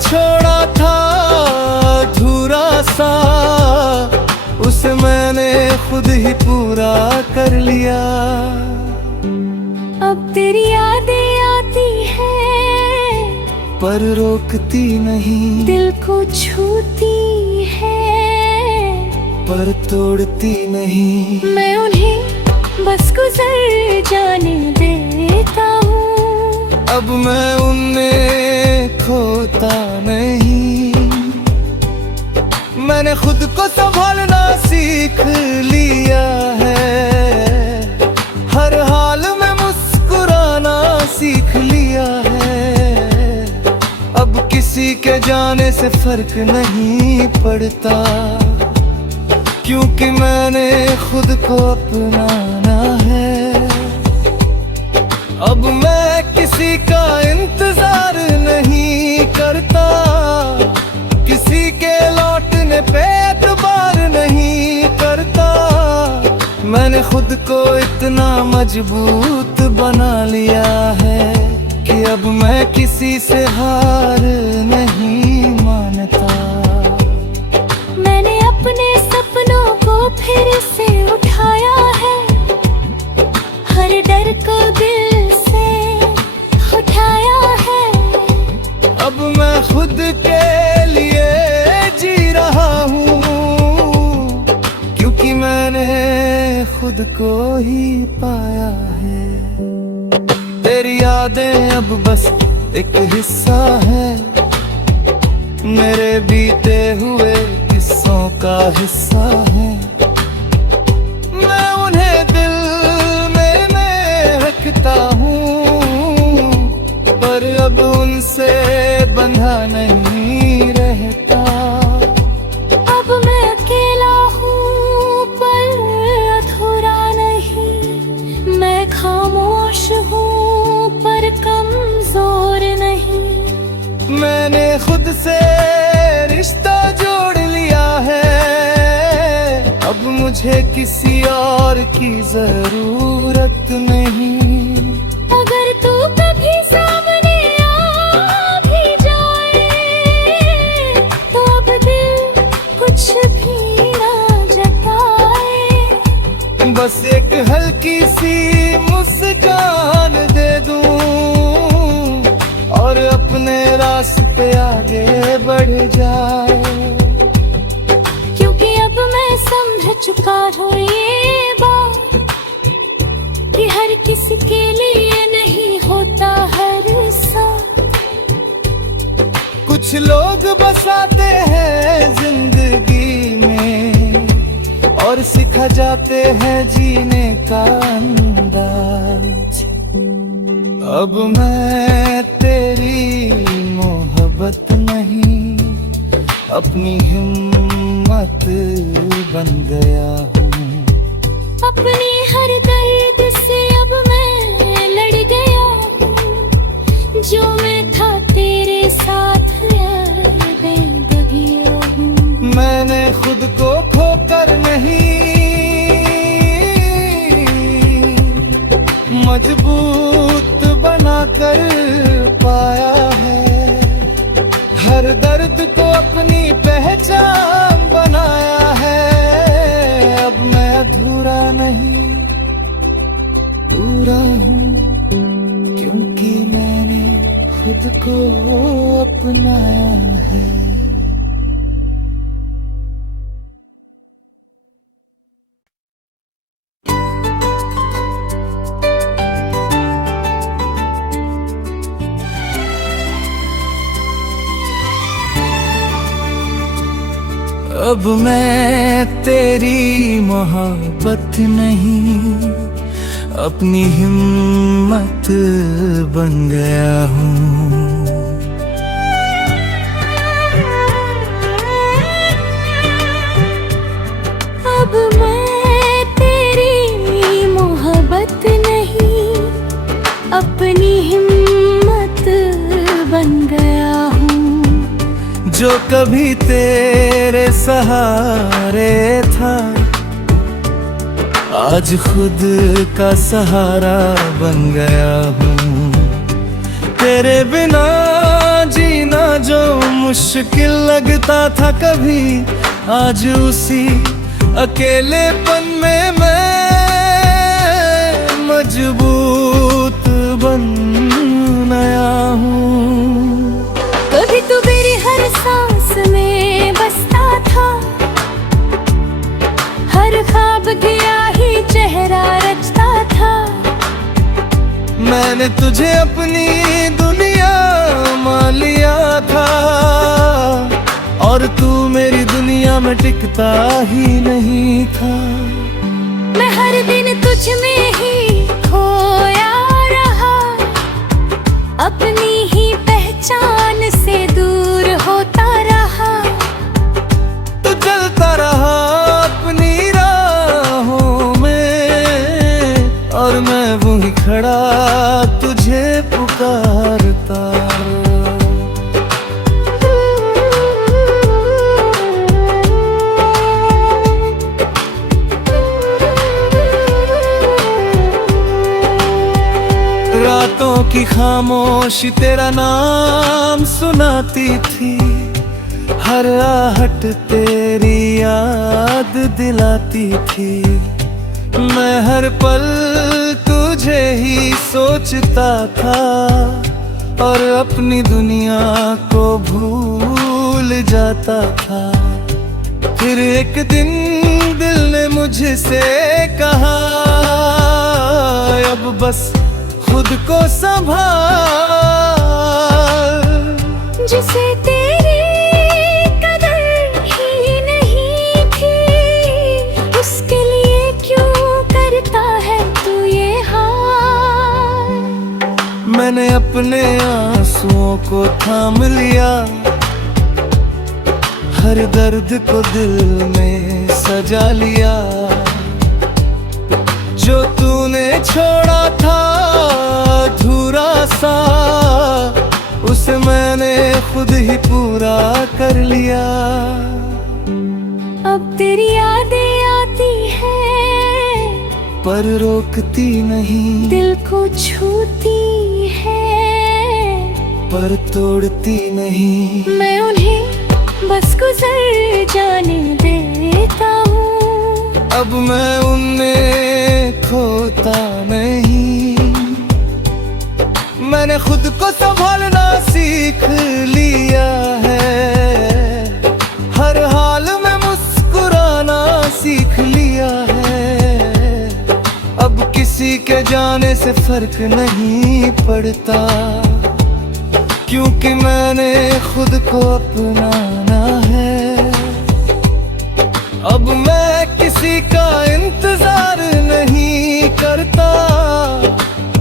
छोड़ा था अधूरा सा, उसे मैंने खुद ही पूरा कर लिया। अब तेरी यादें आती हैं पर रोकती नहीं, दिल को छूती है पर तोड़ती नहीं। मैं उन्हें बस गुजर जाने देता हूँ, अब मैं उनमें खोता नहीं। मैंने खुद को संभालना सीख लिया है, हर हाल में मुस्कुराना सीख लिया है। अब किसी के जाने से फर्क नहीं पड़ता, क्योंकि मैंने खुद को अपनाना है। अब मैं किसी का इंतजार नहीं करता, किसी के लौटने पे एतबार नहीं करता। मैंने खुद को इतना मजबूत बना लिया है कि अब मैं किसी से हार नहीं मानता। मैंने अपने सपनों को फिर से उठाया है, हर डर को दिल से उठाया है। अब मैं खुद के लिए जी रहा हूँ, क्योंकि मैंने खुद को ही पाया है। तेरी यादें अब बस एक हिस्सा है, मेरे बीते हुए किस्सों का हिस्सा है। मैं उन्हें दिल में रखता हूँ, पर अब उनसे बंधा नहीं रहता। अब मैं अकेला हूँ पर अधूरा नहीं, मैं खामोश हूँ पर कमजोर नहीं। मैंने खुद से रिश्ता जोड़ लिया है, अब मुझे किसी और की जरूरत नहीं। अगर तू कभी सामने आ भी जाए, तो अब दिल कुछ भी ना जताए। बस एक हल्की सी मुस्कान दे दूं और अपने रास्ते आगे बढ़ जाए। क्योंकि अब मैं समझ चुका हूँ ये बात कि हर किसी के लिए नहीं होता हर साथ। कुछ लोग बसाते हैं जिंदगी में और सिखा जाते हैं जीने का अंदाज। अब मैं तेरी मोहब्बत नहीं, अपनी हिम्मत बन गया हूँ। अपनी हर दर्द से अब मैं लड़ गया हूँ, जो मैं था तेरे साथ बेदगिया हूँ। मैंने खुद को खोकर नहीं, मजबूत बनाकर पाया है। हर दर्द को अपनी पहचान बनाया है। अब मैं अधूरा नहीं पूरा हूँ, क्योंकि मैंने खुद को अपनाया है। अब मैं तेरी मोहब्बत नहीं, अपनी हिम्मत बन गया हूँ। अब मैं तेरी मोहब्बत नहीं, अपनी हिम्मत बन गया हूँ। जो कभी तेरे सहारे था, आज खुद का सहारा बन गया हूँ। तेरे बिना जीना जो मुश्किल लगता था कभी, आज उसी अकेलेपन में मैं मजबूत बन आया हूँ। कभी तू मेरी हर सांस में बसता था, हर ख्वाब गया ही चेहरा रचता था। मैंने तुझे अपनी दुनिया मान लिया था, और तू मेरी दुनिया में टिकता ही नहीं था। मैं हर दिन तुझ में ही खोया रहा, अपनी ही पहचान से दूर होता रहा। तू चलता रहा अपनी राहों में, और मैं वहीं खड़ा तुझे पुकारता। रातों की खामोशी तेरा नाम सुनाती थी, हर आहट तेरी याद दिलाती थी। मैं हर पल तुझे ही सोचता था, और अपनी दुनिया को भूल जाता था। फिर एक दिन दिल ने मुझसे कहा, अब बस खुद को संभाल। जिसे तेरी कदर ही नहीं थी, उसके लिए क्यों करता है तू ये हाल। मैंने अपने आंसुओं को थाम लिया, हर दर्द को दिल में सजा लिया। जो तूने छोड़ा था अधूरा सा, उसे मैंने खुद ही पूरा कर लिया। अब तेरी यादें आती हैं, पर रोकती नहीं। दिल को छूती है, पर तोड़ती नहीं। मैं उन्हें बस गुजर जाने देता हूँ। अब मैं उनमें खोता नहीं। मैंने खुद को संभालना सीख लिया है, हर हाल में मुस्कुराना सीख लिया है। अब किसी के जाने से फर्क नहीं पड़ता, क्योंकि मैंने खुद को अपनाना है। अब मैं किसी का इंतजार नहीं करता,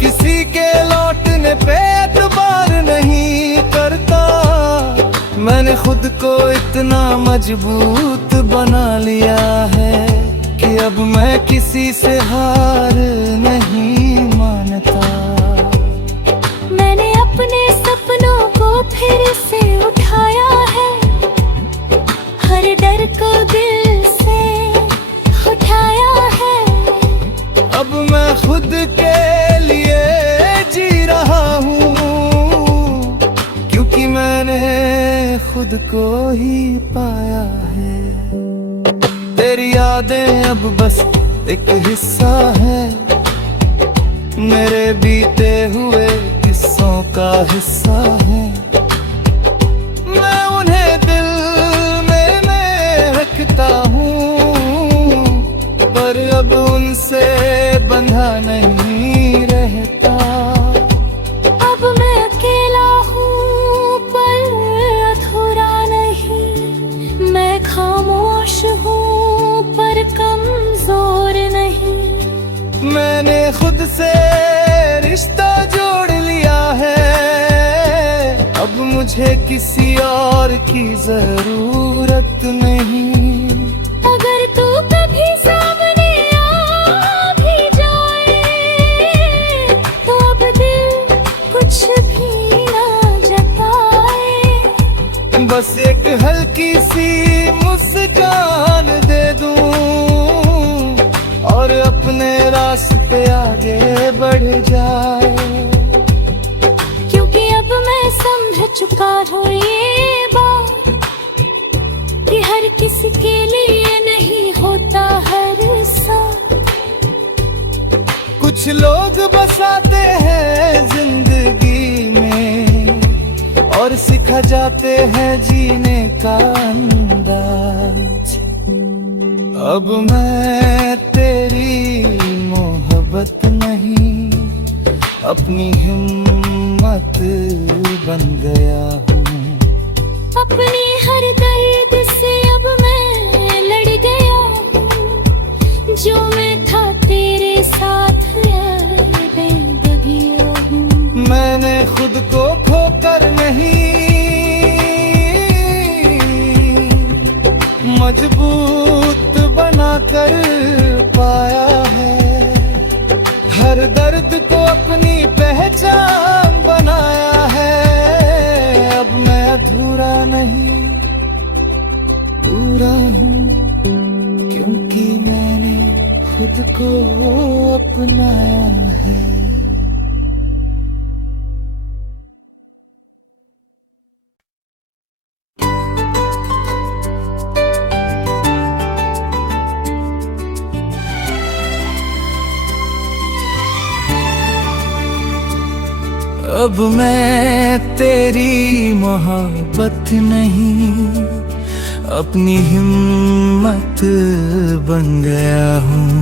किसी के लौटने पे एतबार नहीं करता। मैंने खुद को इतना मजबूत बना लिया है कि अब मैं किसी से हार नहीं मानता। मैंने अपने सपनों को फिर से उठाया है, हर डर को दिल से उठाया है। अब मैं खुद के लिए जी रहा हूँ, क्योंकि मैंने खुद को ही पाया है। तेरी यादें अब बस एक हिस्सा है, मेरे बीते हुए किस्सों का हिस्सा है। मैं उन्हें दिल में रखता हूँ, पर अब उनसे बंधा नहीं रहता। अब मैं अकेला हूँ पर अधूरा नहीं, मैं खामोश हूँ पर कमजोर नहीं। मैंने खुद से रिश्ता जोड़ लिया है, अब मुझे किसी और की जरूरत नहीं। अगर तू कभी सामने आ भी जाए, तो अब दिल कुछ भी ना जताए। बस एक हल्की सी मुस्कान दे दूं, और अपने रास्ते आगे बढ़ जाए। क्योंकि अब मैं समझ चुका हूँ ये बात, कुछ लोग बसाते हैं जिंदगी में और सिखा जाते हैं जीने का अंदाज। अब मैं तेरी मोहब्बत नहीं अपनी हिम्मत बन गया हूँ। अपने हर दर्द से अब मैं लड़ गया हूँ। जो मैं था तेरे साथ यार बेदबिया हूँ। मैंने खुद को खोकर नहीं मजबूत बनाकर पाया है। हर दर्द को अपनी पहचान बनाया है। अब मैं अधूरा नहीं पूरा हूँ, क्योंकि मैंने खुद को अपनाया है। अब मैं तेरी मोहब्बत नहीं अपनी हिम्मत बन गया हूँ।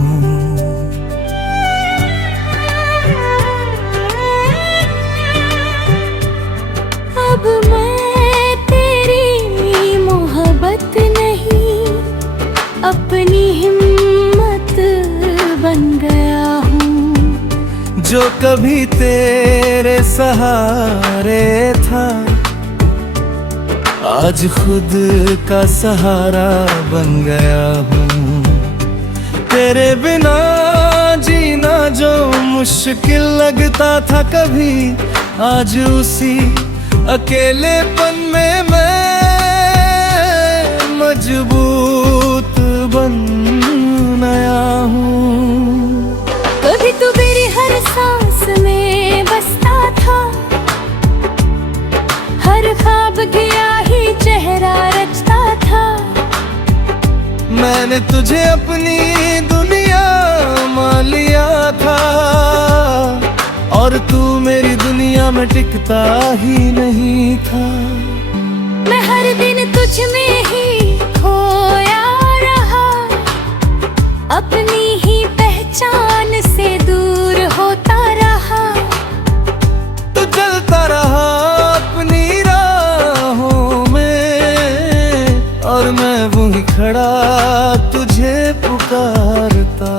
अब मैं तेरी मोहब्बत नहीं अपनी हिम्मत बन गया हूँ। जो कभी तेरे सहारे था आज खुद का सहारा बन गया हूँ। तेरे बिना जीना जो मुश्किल लगता था कभी, आज उसी अकेलेपन में मैं मजबूत बन गया हूँ। कभी तू मेरी हर सांस में बसता था, हर ख्वाब गया ही चेहरा रचता था। मैंने तुझे अपनी दुनिया मान लिया था और तू मेरी दुनिया में टिकता ही नहीं था। मैं हर दिन तुझ में ही खोया रहा, अपनी ही पहचान से दूर होता रहा। तू चलता रहा अपनी राहों में और मैं वहीं खड़ा तुझे पुकारता।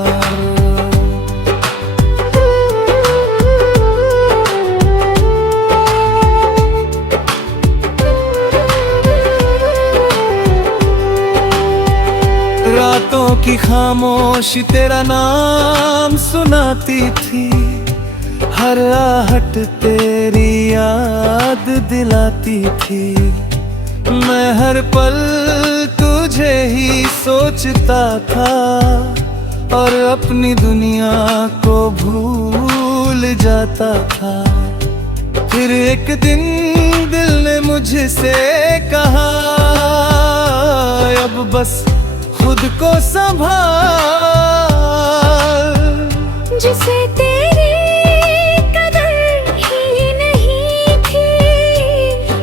रातों की खामोशी तेरा नाम सुनाती थी, हर आहट तेरी याद दिलाती थी। मैं हर पल तुझे ही सोचता था और अपनी दुनिया को भूल जाता था। फिर एक दिन दिल ने मुझसे कहा, अब बस खुद को संभाल। जिसे तेरी कदर ही नहीं थी,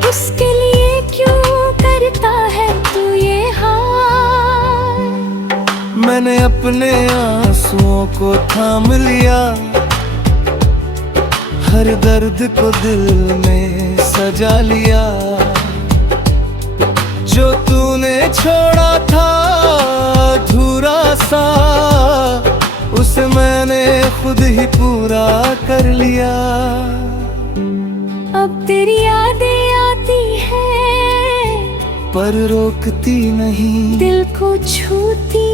उसके लिए क्यों करता है तू ये हाल। मैंने अपने आंसुओं को थाम लिया, हर दर्द को दिल में सजा लिया। जो तूने छोड़ा था अधूरा सा, उसे मैंने खुद ही पूरा कर लिया। अब तेरी यादें आती हैं पर रोकती नहीं, दिल को छूती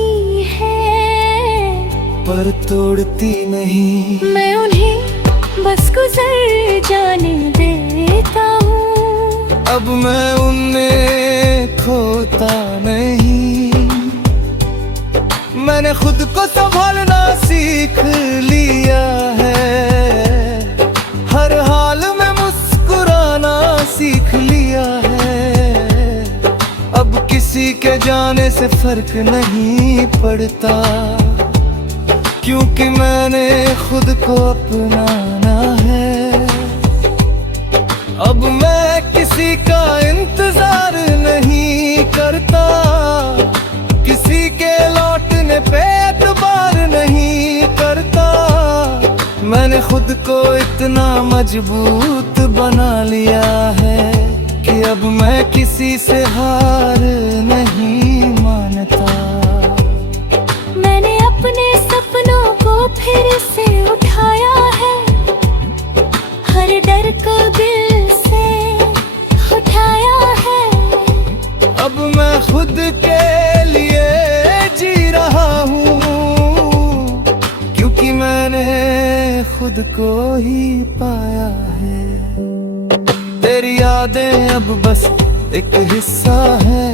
है पर तोड़ती नहीं। मैं उन्हें बस गुजर जाने देता हूँ। अब मैं उन्हें खोता नहीं। मैंने खुद को संभालना सीख लिया है, हर हाल में मुस्कुराना सीख लिया है। अब किसी के जाने से फर्क नहीं पड़ता, क्योंकि मैंने खुद को अपनाना है। अब मैं किसी का इंतजार नहीं करता, किसी के लौटने पे एतबार नहीं करता। मैंने खुद को इतना मजबूत बना लिया है कि अब मैं किसी से हार नहीं मानता। मैंने अपने सपनों को फिर से उठाया है, हर डर को दिल से उठाया है। अब मैं खुद के लिए जी रहा हूँ, क्योंकि मैंने खुद को ही पाया है। तेरी यादें अब बस एक हिस्सा है,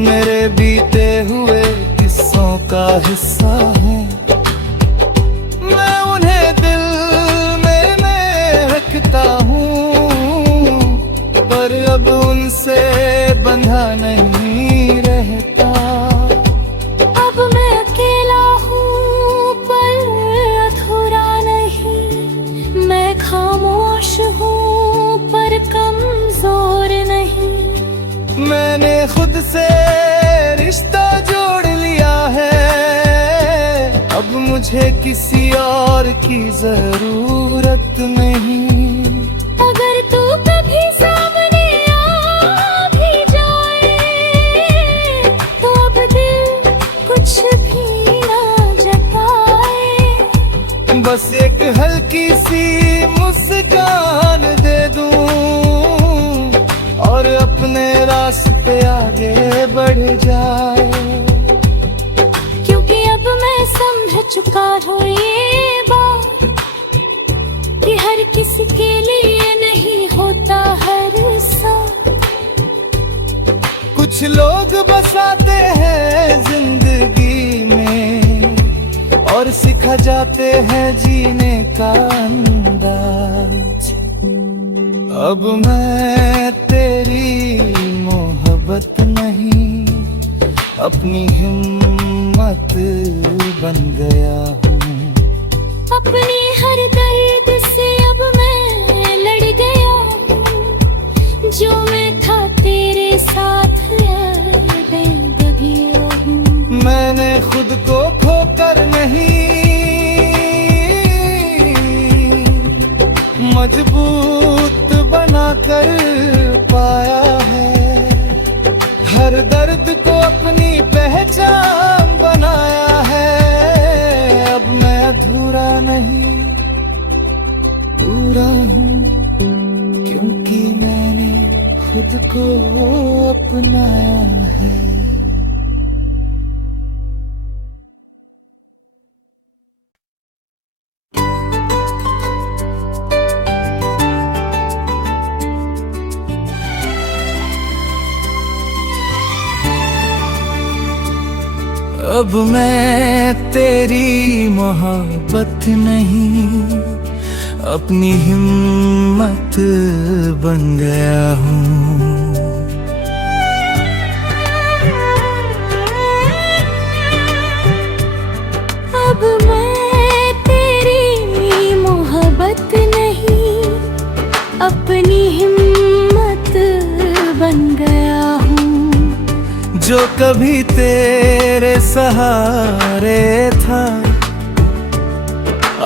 मेरे बीते हुए किस्सों का हिस्सा है। मैं उन्हें दिल में रखता हूँ, पर अब उनसे बंधा नहीं रहता। अब मैं अकेला हूँ पर अधूरा नहीं, मैं खामोश हूँ पर कमजोर नहीं। मैंने खुद से रिश्ता जोड़ लिया है, अब मुझे किसी और की जरूरत नहीं। अगर तू कभी सामने आ भी जाए तो अब दिल कुछ भी ना जताए। बस एक हल्की सी मुस्कान दे दूं और अपने रास्ते आगे बढ़ जाए। क्योंकि अब मैं समझ चुका हूँ ये बात कि हर किसी के लिए नहीं होता हर साथ। कुछ लोग बसाते हैं जिंदगी में और सिखा जाते हैं जीने का अंदाज। अब मैं तेरी मोहब्बत नहीं, अपनी हिम्मत बन गया हूँ। अपनी हर दर्द से अब मैं लड़ गया हूँ, जो मैं था तेरे साथ बेदगिया हूँ। मैंने खुद को खोकर नहीं, मजबूत बनाकर पाया है। हर दर्द को अपनी पहचान बनाया है। अब मैं अधूरा नहीं, पूरा हूँ, क्योंकि मैंने खुद को अपनाया है। अब मैं तेरी मोहब्बत नहीं, अपनी हिम्मत बन गया हूँ। अब मैं तेरी मोहब्बत नहीं, अपनी हिम्मत बन गया हूँ। जो कभी तेरे सहारे था,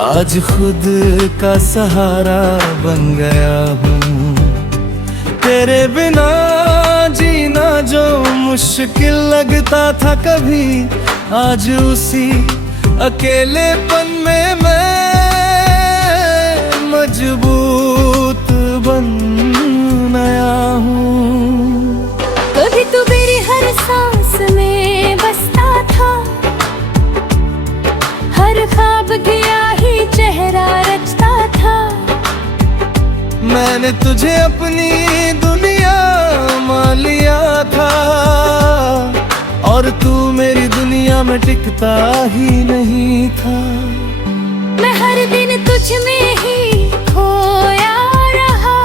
आज खुद का सहारा बन गया हूँ। तेरे बिना जीना जो मुश्किल लगता था कभी, आज उसी अकेलेपन में मैं मजबूत बन गया हूँ। कभी तू मेरी हर सांस में बसता था, हर ख्वाब गया ही चेहरा रचता था। मैंने तुझे अपनी दुनिया मान लिया था, और तू मेरी दुनिया में टिकता ही नहीं था। मैं हर दिन तुझ में ही खोया रहा,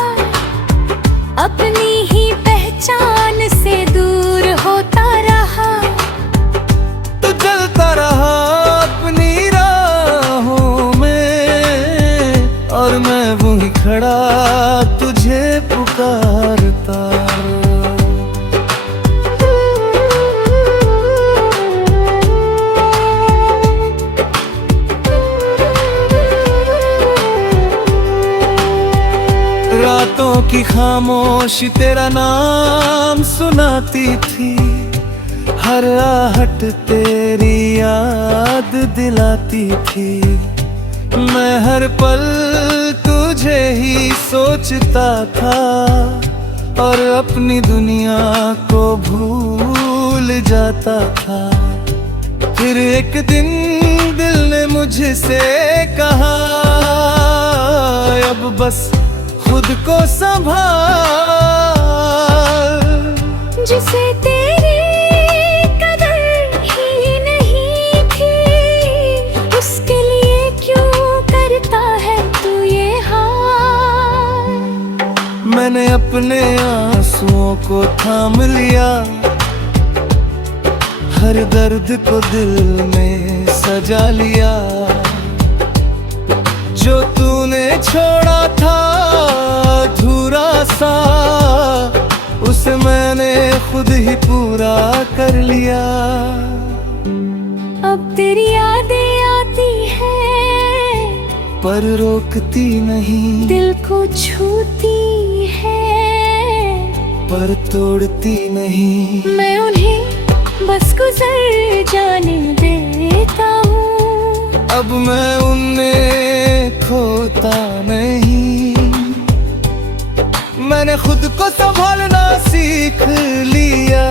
अपनी ही पहचान से दूर होता रहा। तो चलता रहा अपनी की खामोशी तेरा नाम सुनाती थी, हर आहट तेरी याद दिलाती थी। मैं हर पल तुझे ही सोचता था और अपनी दुनिया को भूल जाता था। फिर एक दिन दिल ने मुझसे कहा, अब बस खुद को संभाल। जिसे तेरी कदर ही नहीं थी, उसके लिए क्यों करता है तू ये हाल। मैंने अपने आंसुओं को थाम लिया, हर दर्द को दिल में सजा लिया। जो तूने छोड़ा था अधूरा सा, उसे मैंने खुद ही पूरा कर लिया। अब तेरी यादें आती हैं पर रोकती नहीं, दिल को छूती है पर तोड़ती नहीं। मैं उन्हें बस गुजर जाने देता हूँ, अब मैं उनमें खोता नहीं। मैंने खुद को संभालना सीख लिया।